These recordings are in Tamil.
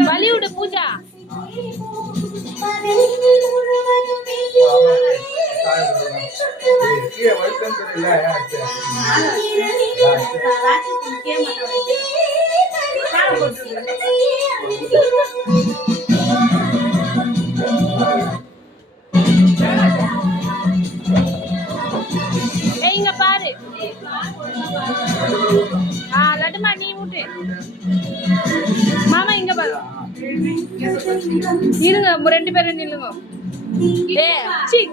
बॉलीवुड पूजा இங்க பாரு லட்டுமா நீ விட்டு மாமா இங்க பாரு இருங்க ரெண்டு பேரும் நில்லுங்க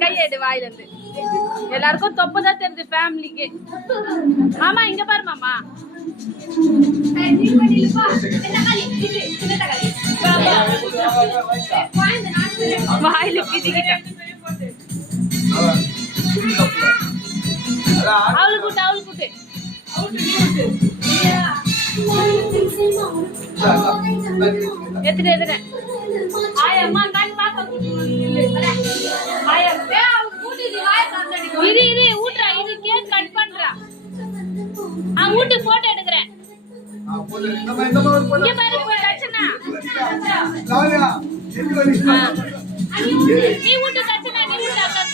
கையெடு வாயில இருந்து எல்லாருக்கும் தொப்பதான் தெரியுது ஃபேமிலிக்கு மாமா இங்க பாரு மாமா வாயில கிட்டிக்கிட்டேன் அவளு கூட்டு எத்தனை இரு ஊட்டுறா இது கேக் கட் பண்றா ஊட்டு போட்டோ எடுக்கிறேன் இங்க பாரு தச்சனா நீ ஊட்டு தச்சனா நீ ஊட்டு அக்காக்கு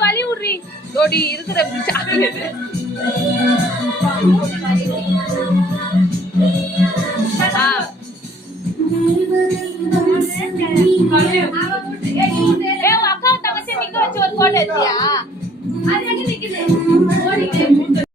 வலி விடுறி தோடி இருக்கிற அக்கா தங்கச்சி நிக்க வச்சு ஒரு போட்டோ எடுத்தியா